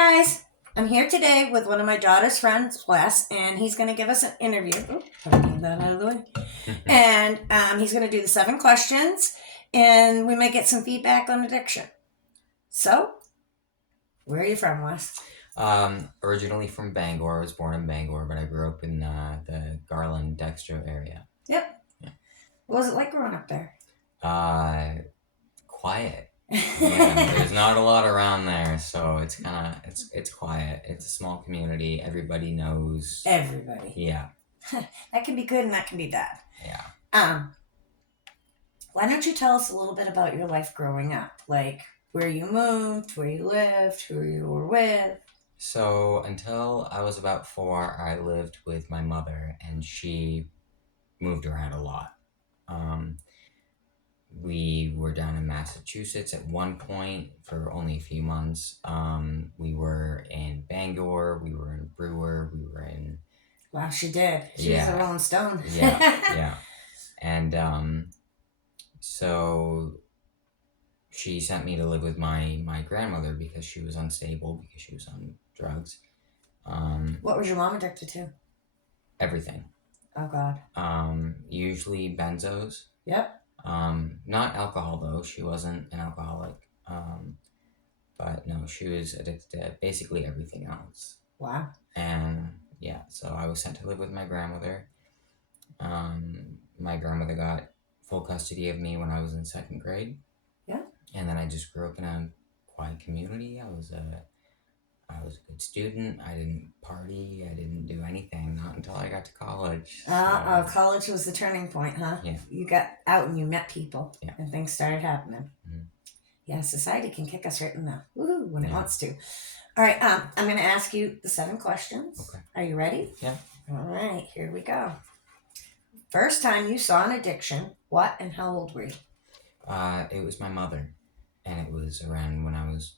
guys, I'm here today with one of my daughter's friends, Wes, and he's going to give us an interview. Oh, putting that out of the way. And he's going to do the 7 questions, and we might get some feedback on addiction. So, where are you from, Wes? Originally from Bangor. I was born in Bangor, but I grew up in the Garland, Dexter area. Yep. Yeah. What was it like growing up there? Quiet. Yeah, there's not a lot around there, so it's it's quiet. It's a small community. Everybody knows. Everybody. Yeah. That can be good and that can be bad. Yeah. Why don't you tell us a little bit about your life growing up? Like where you moved, where you lived, who you were with. So until I was about 4, I lived with my mother, and she moved around a lot. We were down in Massachusetts at one point for only a few months. We were in Bangor, we were in Brewer, we were in... Wow, she did. She was a Rolling Stone. Yeah. And so she sent me to live with my grandmother because she was unstable, because she was on drugs. What was your mom addicted to? Everything. Oh, God. Usually benzos. Yep. Not alcohol, though. She wasn't an alcoholic. But no, she was addicted to basically everything else. Wow. And yeah, so I was sent to live with my grandmother. My grandmother got full custody of me when I was in 2nd grade. Yeah. And then I just grew up in a quiet community. I was a good student. I didn't party. I didn't do anything. Not until I got to college. College was the turning point, huh? Yeah. You got out and you met people. Yeah. And things started happening. Mm-hmm. Yeah, society can kick us right in the woohoo when it wants to. All right, I'm going to ask you the 7 questions. Okay. Are you ready? Yeah. All right, here we go. First time you saw an addiction, what and how old were you? It was my mother, and it was around when I was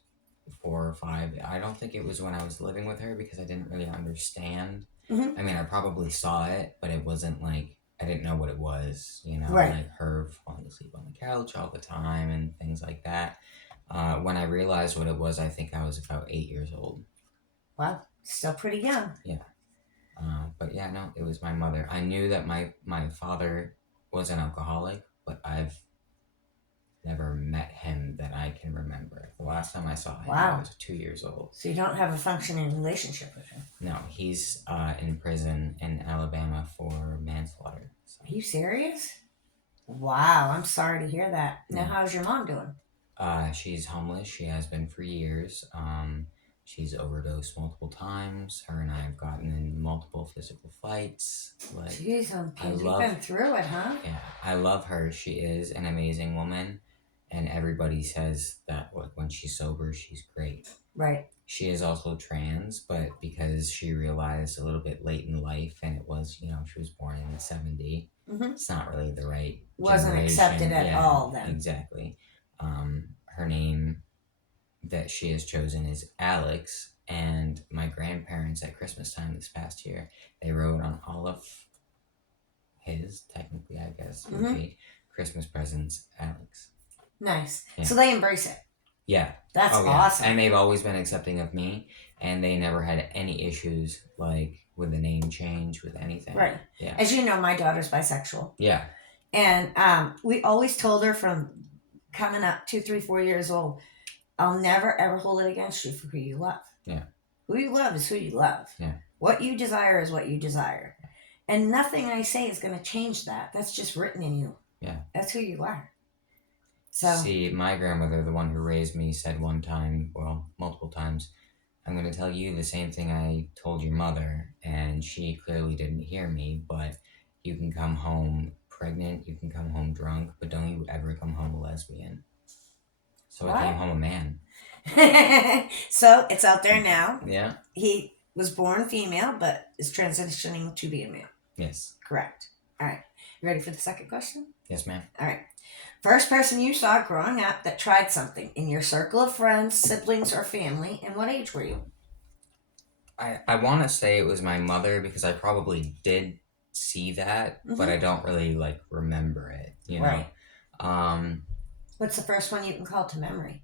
4 or 5. I don't think it was when I was living with her because I didn't really understand. Mm-hmm. I mean, I probably saw it, but it wasn't like, I didn't know what it was, Right. Like her falling asleep on the couch all the time and things like that. When I realized what it was, I think I was about 8 years old. Wow, still pretty young. Yeah. But yeah, no, it was my mother. I knew that my father was an alcoholic, but I've never met him that I can remember. The last time I saw him, I was 2 years old. So you don't have a functioning relationship with him? No, he's in prison in Alabama for manslaughter. So. Are you serious? Wow, I'm sorry to hear that. Now, how's your mom doing? She's homeless. She has been for years. She's overdosed multiple times. Her and I have gotten in multiple physical fights. Jeez, you've been through it, huh? Yeah, I love her. She is an amazing woman, and everybody says that when she's sober, she's great. Right. She is also trans, but because she realized a little bit late in life, and it was, she was born in '70. Mm-hmm. It's not really the right Wasn't accepted at all then. Exactly. Her name that she has chosen is Alex, and my grandparents at Christmas time this past year, they wrote on all of his, technically I guess, would be Christmas presents, Alex. Nice. Yeah. So they embrace it. Yeah. That's awesome. And they've always been accepting of me, and they never had any issues like with the name change, with anything. Right. Yeah. As you know, my daughter's bisexual. Yeah. And we always told her from coming up 2, 3, 4 years old, I'll never ever hold it against you for who you love. Yeah. Who you love is who you love. Yeah. What you desire is what you desire. And nothing I say is going to change that. That's just written in you. Yeah. That's who you are. So see, my grandmother, the one who raised me, said one time, well, multiple times, I'm going to tell you the same thing I told your mother, and she clearly didn't hear me, but you can come home pregnant, you can come home drunk, but don't you ever come home a lesbian. So I came home a man. So it's out there now. Yeah. He was born female, but is transitioning to be a male. Yes. Correct. All right. You ready for the 2nd question? Yes, ma'am. All right. First person you saw growing up that tried something in your circle of friends, siblings, or family, and what age were you? I want to say it was my mother because I probably did see that, but I don't really remember it, you know? Right. What's the first one you can call to memory?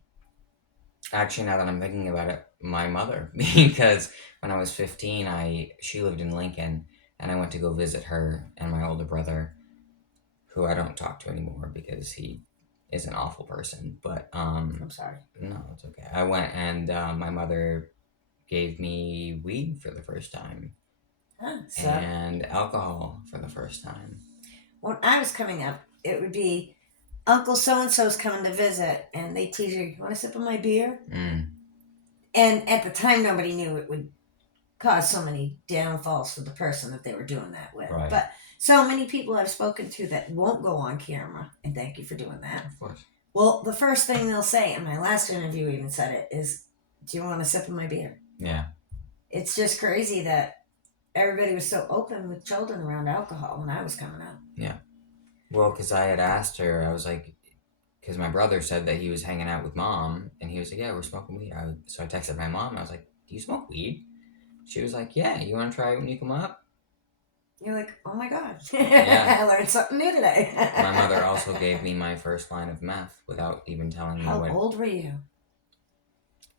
Actually, now that I'm thinking about it, my mother, because when I was 15, she lived in Lincoln, and I went to go visit her and my older brother, who I don't talk to anymore because he is an awful person. But I'm sorry. no, it's okay. I went and my mother gave me weed for the first time So and alcohol for the first time. when I was coming up, it would be Uncle so and so's coming to visit, and they tease you, "You want a sip of my beer?" Mm, And at the time, nobody knew it would cause so many downfalls for the person that they were doing that with. right. But so many people I've spoken to that won't go on camera, and thank you for doing that. Of course. Well, the first thing they'll say, and my last interview even said it, is, "Do you want a sip of my beer?" Yeah. It's just crazy that everybody was so open with children around alcohol when I was coming up. Yeah. Well, because I had asked her, I was like, because my brother said that he was hanging out with mom, and he was like, "Yeah, we're smoking weed." So I texted my mom, and I was like, "Do you smoke weed?" She was like, "Yeah, you want to try it when you come up?" You're like, "Oh my God." Yeah. I learned something new today. My mother also gave me my first line of meth without even telling me How what. old were you?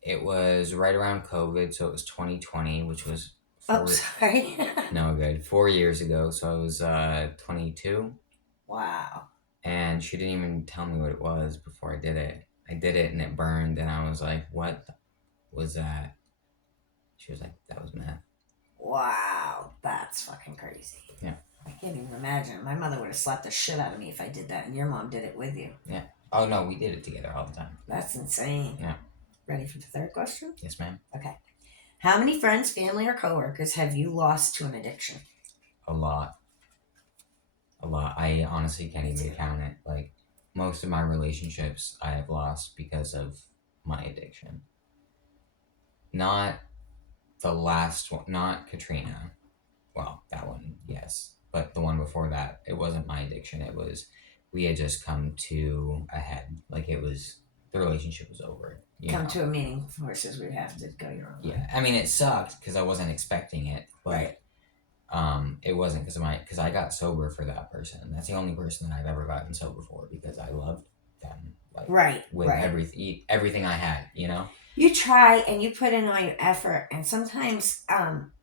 It was right around COVID, so it was 2020, which was Oh, sorry. no good. 4 years ago, so I was 22, Wow. and she didn't even tell me what it was before I did it. I did it and it burned, and I was like, "What was that?" She was like, "That was meth." Wow. That's fucking crazy. Yeah. I can't even imagine. My mother would have slapped the shit out of me if I did that, and your mom did it with you. Yeah. Oh no, we did it together all the time. That's insane. Yeah. Ready for the third question? Yes, ma'am. Okay. How many friends, family, or coworkers have you lost to an addiction? A lot. A lot. I honestly can't Me even too. count it. Like, most of my relationships I have lost because of my addiction. Not the last one, not Katrina. Well, that one, yes. But the one before that, it wasn't my addiction. It was, we had just come to a head. Like, it was, the relationship was over. Come to a meeting versus we have to go your own way. Yeah. I mean, it sucked because I wasn't expecting it. But Right. it wasn't because I got sober for that person. That's the only person that I've ever gotten sober for because I loved them. Like, Right. with Right. everything I had, you know? You try and you put in all your effort, and sometimes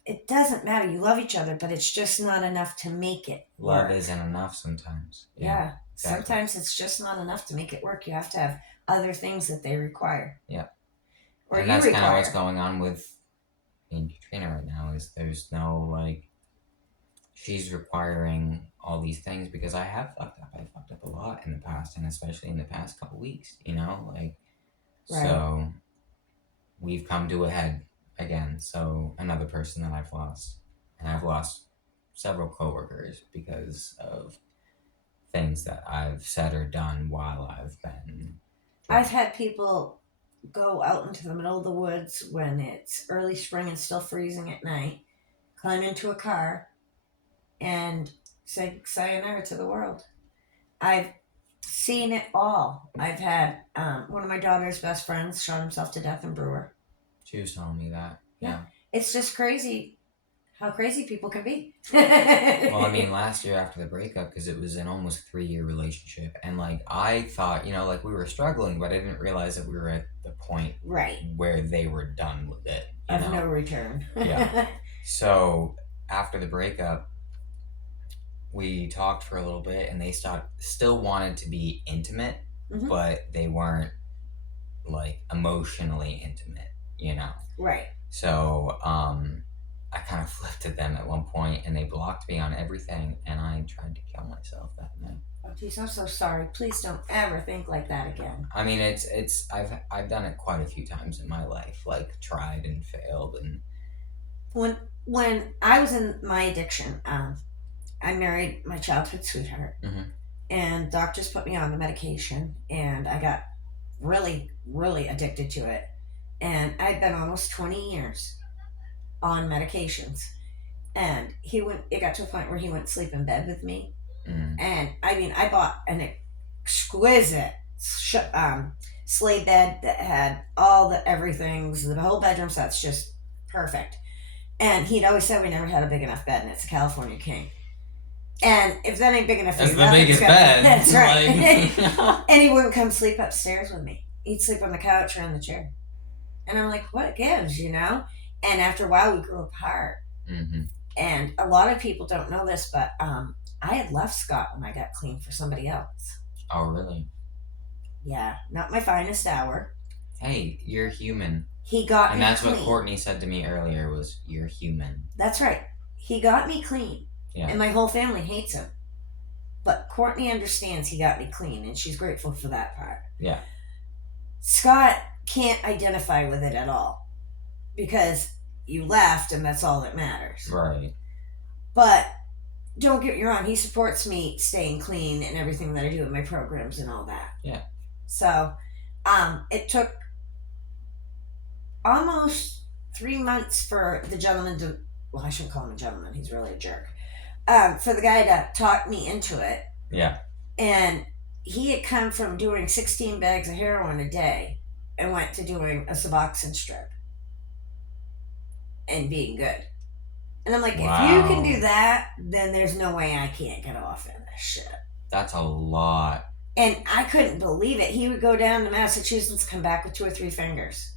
it doesn't matter. You love each other, but it's just not enough to make it Love work. isn't enough sometimes. Yeah. exactly. Sometimes it's just not enough to make it work. You have to have other things that they require. Yeah. Or And you that's require. kind of what's going on with me and Katrina right now is there's no, like, she's requiring all these things because I have fucked up. I fucked up a lot in the past, and especially in the past couple weeks, you know? Like, Right. so we've come to a head again. So another person that I've lost. And I've lost several coworkers because of things that I've said or done while I've been drunk. I've had people go out into the middle of the woods when it's early spring and still freezing at night, climb into a car, and say sayonara to the world. I've seen it all. I've had one of my daughter's best friends shot himself to death in Brewer. She was telling me that. Yeah. It's just crazy how crazy people can be. Well, I mean, last year after the breakup, because it was an almost 3-year relationship, and like I thought, like we were struggling, but I didn't realize that we were at the point right where they were done with it. Of no return. Yeah. So after the breakup, we talked for a little bit, and they still wanted to be intimate, Mhm. but they weren't like emotionally intimate, Right. So I kind of flipped at them at one point, and they blocked me on everything, and I tried to kill myself that night. Oh, geez, I'm so sorry. Please don't ever think like that again. I mean, I've done it quite a few times in my life, like tried and failed, and when I was in my addiction, I married my childhood sweetheart, Mhm. and doctors put me on the medication, and I got really, really addicted to it. And I'd been almost 20 years on medications, and it got to a point where he wouldn't sleep in bed with me. And I mean, I bought an exquisite sleigh bed that had all the everythings, the whole bedroom set's just perfect. And he'd always said we never had a big enough bed, and it's a California king. And if that ain't big enough for That's you, the nothing's biggest gonna be- bed. That's right. Like- And he wouldn't come sleep upstairs with me. He'd sleep on the couch or in the chair. And I'm like, what gives, you know? And after a while, we grew apart. Mm-hmm. And a lot of people don't know this, but I had left Scott when I got clean for somebody else. Oh, really? Yeah, not my finest hour. Hey, you're human. He got And me that's clean. what Courtney said to me earlier was, you're human. That's right. He got me clean. Yeah. And my whole family hates him. But Courtney understands he got me clean, and she's grateful for that part. Yeah. Scott can't identify with it at all because you left, and that's all that matters. Right. But don't get me wrong, he supports me staying clean and everything that I do in my programs and all that. Yeah. So it took almost 3 months for the gentleman to, well, I shouldn't call him a gentleman, he's really a jerk, for the guy to talk me into it. Yeah. And he had come from doing 16 bags of heroin a day and went to doing a Suboxone strip and being good. And I'm like, Wow. if you can do that, then there's no way I can't get off of this shit. That's a lot. And I couldn't believe it. He would go down to Massachusetts, come back with 2 or 3 fingers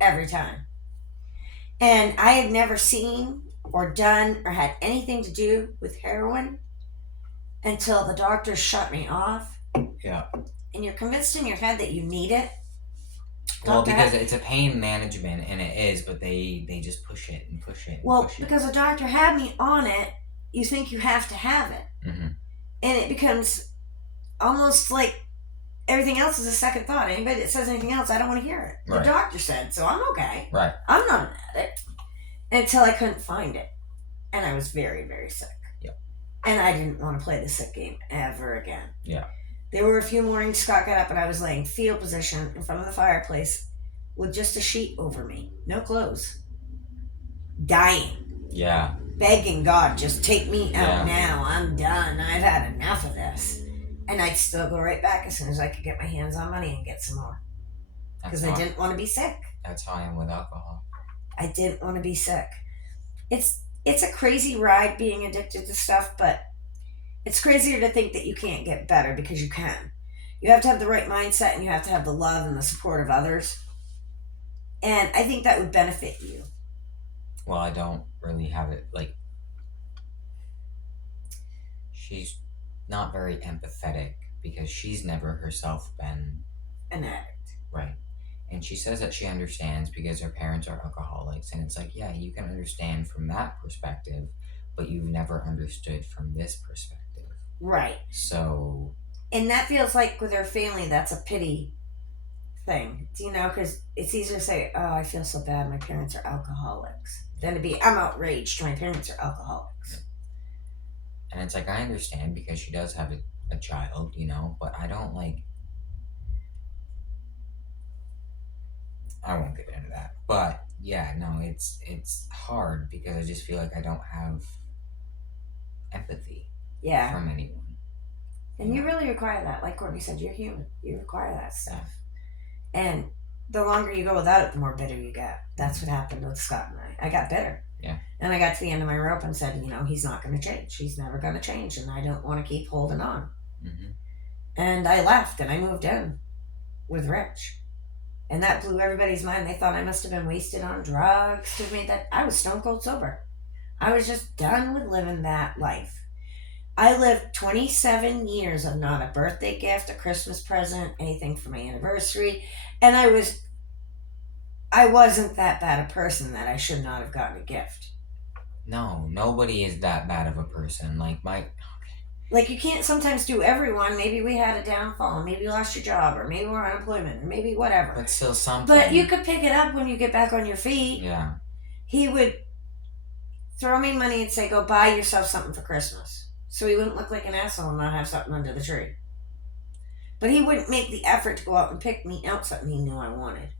every time. And I had never seen or done or had anything to do with heroin until the doctors shut me off. Yeah. And you're convinced in your head that you need it. Well, because it's a pain management, and it is, but they just push it and push it and well, push it. Because the doctor had me on it, you think you have to have it. Mm-hmm. And it becomes almost like everything else is a second thought. Anybody that says anything else, I don't want to hear it. Right. The doctor said, so I'm okay. Right. I'm not an addict. Until I couldn't find it. And I was very, very sick. Yep. And I didn't want to play the sick game ever again. Yeah. There were a few mornings Scott got up and I was laying fetal position in front of the fireplace with just a sheet over me. No clothes. Dying. Yeah. Begging God, just take me out Yeah. now. I'm done. I've had enough of this. And I'd still go right back as soon as I could get my hands on money and get some more. Because I didn't want to be sick. That's how I am with alcohol. I didn't want to be sick. It's a crazy ride being addicted to stuff, but it's crazier to think that you can't get better because you can. You have to have the right mindset and you have to have the love and the support of others. And I think that would benefit you. Well, I don't really have it, like, she's not very empathetic because she's never herself been an addict. Right. And she says that she understands because her parents are alcoholics. And it's like, yeah, you can understand from that perspective, but you've never understood from this perspective. Right. So. And that feels like with her family, that's a pity thing. You know, because it's easier to say, oh, I feel so bad. My parents are alcoholics. Than to be, I'm outraged. My parents are alcoholics. And it's like, I understand because she does have a child, you know, but I don't like. I won't get into that. But yeah, no, it's hard because I just feel like I don't have empathy from anyone. And you really require that. Like Courtney said, you're human. You require that stuff. And the longer you go without it, the more bitter you get. That's what happened with Scott and I. I got bitter. Yeah. And I got to the end of my rope and said, you know, he's not going to change. He's never going to change. And I don't want to keep holding on. Mm-hmm. And I left and I moved in with Rich. And that blew everybody's mind. They thought I must have been wasted on drugs to make that. I was stone cold sober. I was just done with living that life. I lived 27 years of not a birthday gift, a Christmas present, anything for my anniversary. And I wasn't that bad a person that I should not have gotten a gift. No, nobody is that bad of a person. Like, you can't sometimes do everyone. Maybe we had a downfall. Maybe you lost your job. Or maybe we're unemployment. Or maybe whatever. But still something. But you could pick it up when you get back on your feet. Yeah. He would throw me money and say, go buy yourself something for Christmas. So he wouldn't look like an asshole and not have something under the tree. But he wouldn't make the effort to go out and pick me out something he knew I wanted.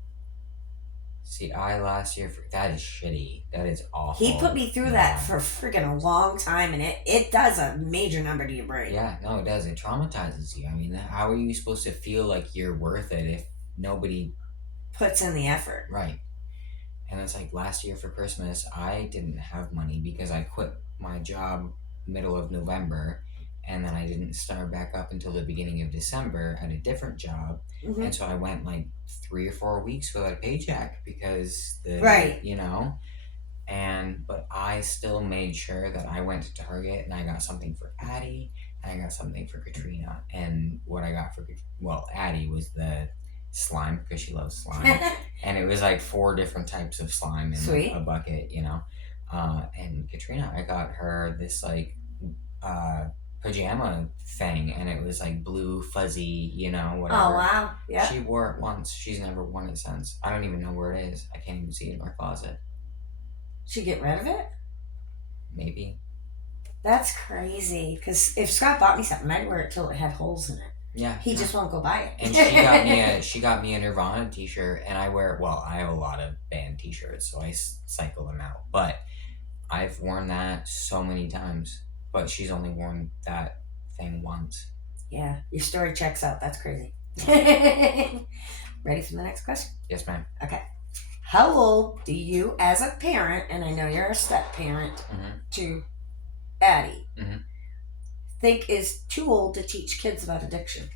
See, last year, that is shitty. That is awful. He put me through that for freaking a long time, and it does a major number to your brain. Yeah, no, it does. It traumatizes you. I mean, how are you supposed to feel like you're worth it if nobody puts in the effort? Right. And it's like last year for Christmas, I didn't have money because I quit my job middle of November, and then I didn't start back up until the beginning of December at a different job. Mm-hmm. And so I went like 3 or 4 weeks without a paycheck because Right. but I still made sure that I went to Target and I got something for Addie and I got something for Katrina. And what I got for, Addie was the slime because she loves slime. And it was like 4 different types of slime in Sweet. a bucket, and Katrina, I got her this like pajama thing, and it was like blue, fuzzy, whatever. Oh, wow. Yeah. She wore it once. She's never worn it since. I don't even know where it is. I can't even see it in my closet. She get rid of it? Maybe. That's crazy. Because if Scott bought me something, I'd wear it till it had holes in it. Yeah. He just won't go buy it. And she got me a Nirvana t-shirt, and I have a lot of band t-shirts, so I cycle them out. But I've worn that so many times, but she's only worn that thing once. Yeah, your story checks out. That's crazy. Ready for the next question? Yes, ma'am. Okay. How old do you, as a parent, and I know you're a step parent to Addie, think is too old to teach kids about addiction?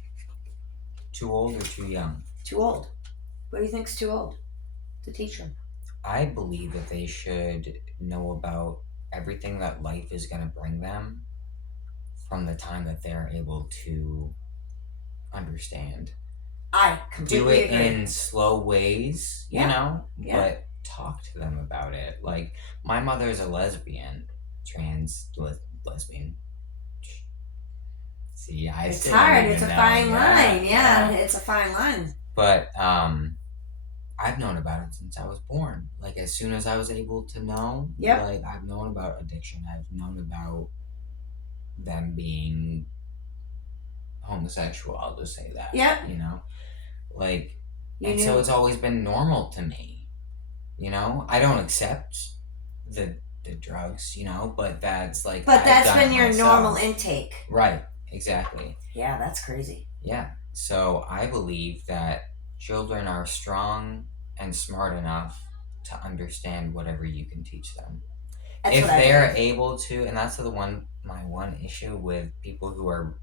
Too old or too young? Too old. What do you think's too old to teach them? I believe that they should know about everything that life is going to bring them from the time that they're able to understand. I completely agree. Do it in slow ways, but talk to them about it. Like, my mother's a lesbian, lesbian. See, it's hard. It's a fine line. Yeah, it's a fine line. But I've known about it since I was born. Like, as soon as I was able to know, like, I've known about addiction. I've known about them being homosexual. I'll just say that. Yep. So it's always been normal to me. I don't accept the drugs, but that's like. But that's been your normal intake. Right. Exactly. Yeah, that's crazy. Yeah. So I believe that children are strong and smart enough to understand whatever you can teach them. If they're able to, and that's my one issue with people who are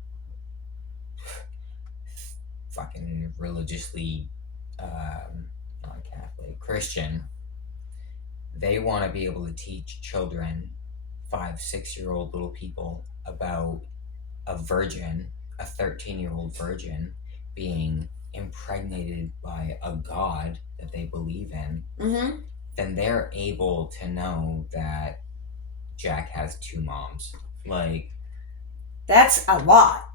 fucking religiously not Catholic, Christian, they want to be able to teach children, 5-6-year-old little people, about a 13-year-old virgin being impregnated by a god that they believe in, then they're able to know that Jack has 2 moms. Like, that's a lot.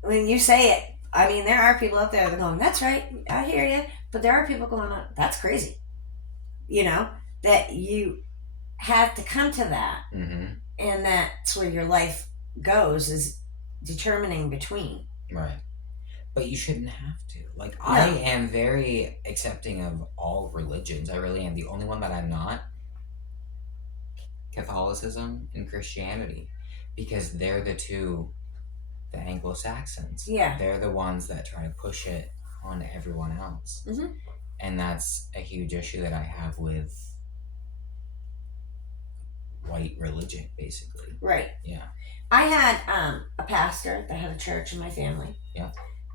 When you say it, I mean, there are people out there that are going, that's right, I hear you. But there are people going, that's crazy. That you have to come to that. And that's where your life goes, is determining between. Right. But you shouldn't have to. Like, no. I am very accepting of all religions. I really am. The only one that I'm not, Catholicism and Christianity. Because they're the Anglo-Saxons. Yeah. They're the ones that try to push it on everyone else. And that's a huge issue that I have with white religion, basically. Right. Yeah. I had a pastor that had a church in my family. Yeah.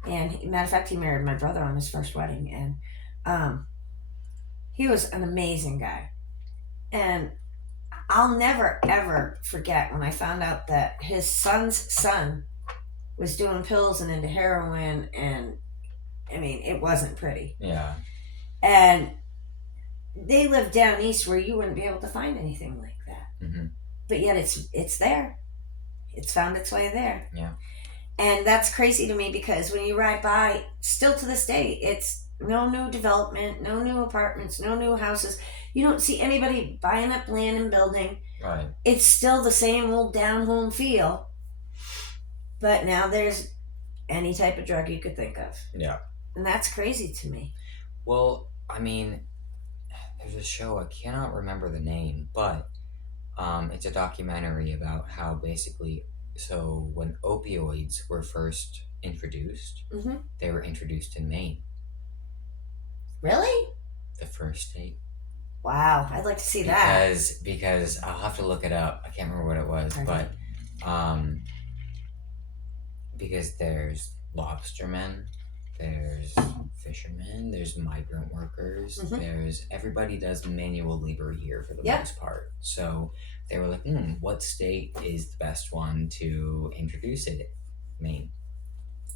And matter of fact, he married my brother on his first wedding. And he was an amazing guy. And I'll never, ever forget when I found out that his son's son was doing pills and into heroin. And, I mean, it wasn't pretty. Yeah. And they lived down east where you wouldn't be able to find anything like that. But yet it's there. It's found its way there. Yeah. And that's crazy to me, because when you ride by, still to this day, it's no new development, no new apartments, no new houses. You don't see anybody buying up land and building. Right. It's still the same old down-home feel. But now there's any type of drug you could think of. Yeah. And that's crazy to me. Well, I mean, there's a show, I cannot remember the name, but it's a documentary about how basically, so when opioids were first introduced, they were introduced in Maine. Really? The first state. Wow, I'd like to see that. Because I'll have to look it up. I can't remember what it was, but because there's lobstermen, there's fishermen, there's migrant workers, there's everybody does manual labor here for the most part. So they were like, what state is the best one to introduce it? Maine.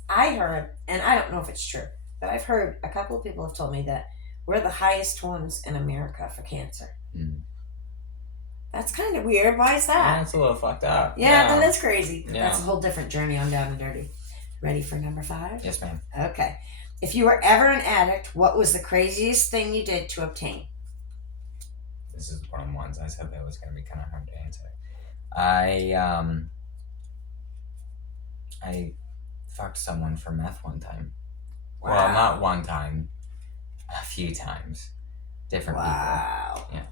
I heard, and I don't know if it's true, but I've heard a couple of people have told me that we're the highest ones in America for cancer. That's kind of weird. Why is that? Yeah, it's a little fucked up. Yeah, that is crazy. Yeah. That's a whole different journey on Down and Dirty. Ready for number 5? Yes, ma'am. Okay. If you were ever an addict, what was the craziest thing you did to obtain? This is one of the ones I said that was going to be kind of hard to answer. I fucked someone for meth one time. Wow. Well, not one time, a few times. Different people. Wow. Yeah.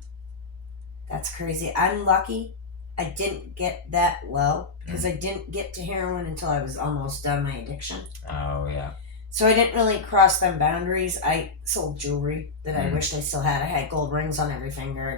That's crazy. I'm lucky I didn't get that low because I didn't get to heroin until I was almost done my addiction. Oh, yeah. So I didn't really cross them boundaries. I sold jewelry that I wished I still had. I had gold rings on every finger.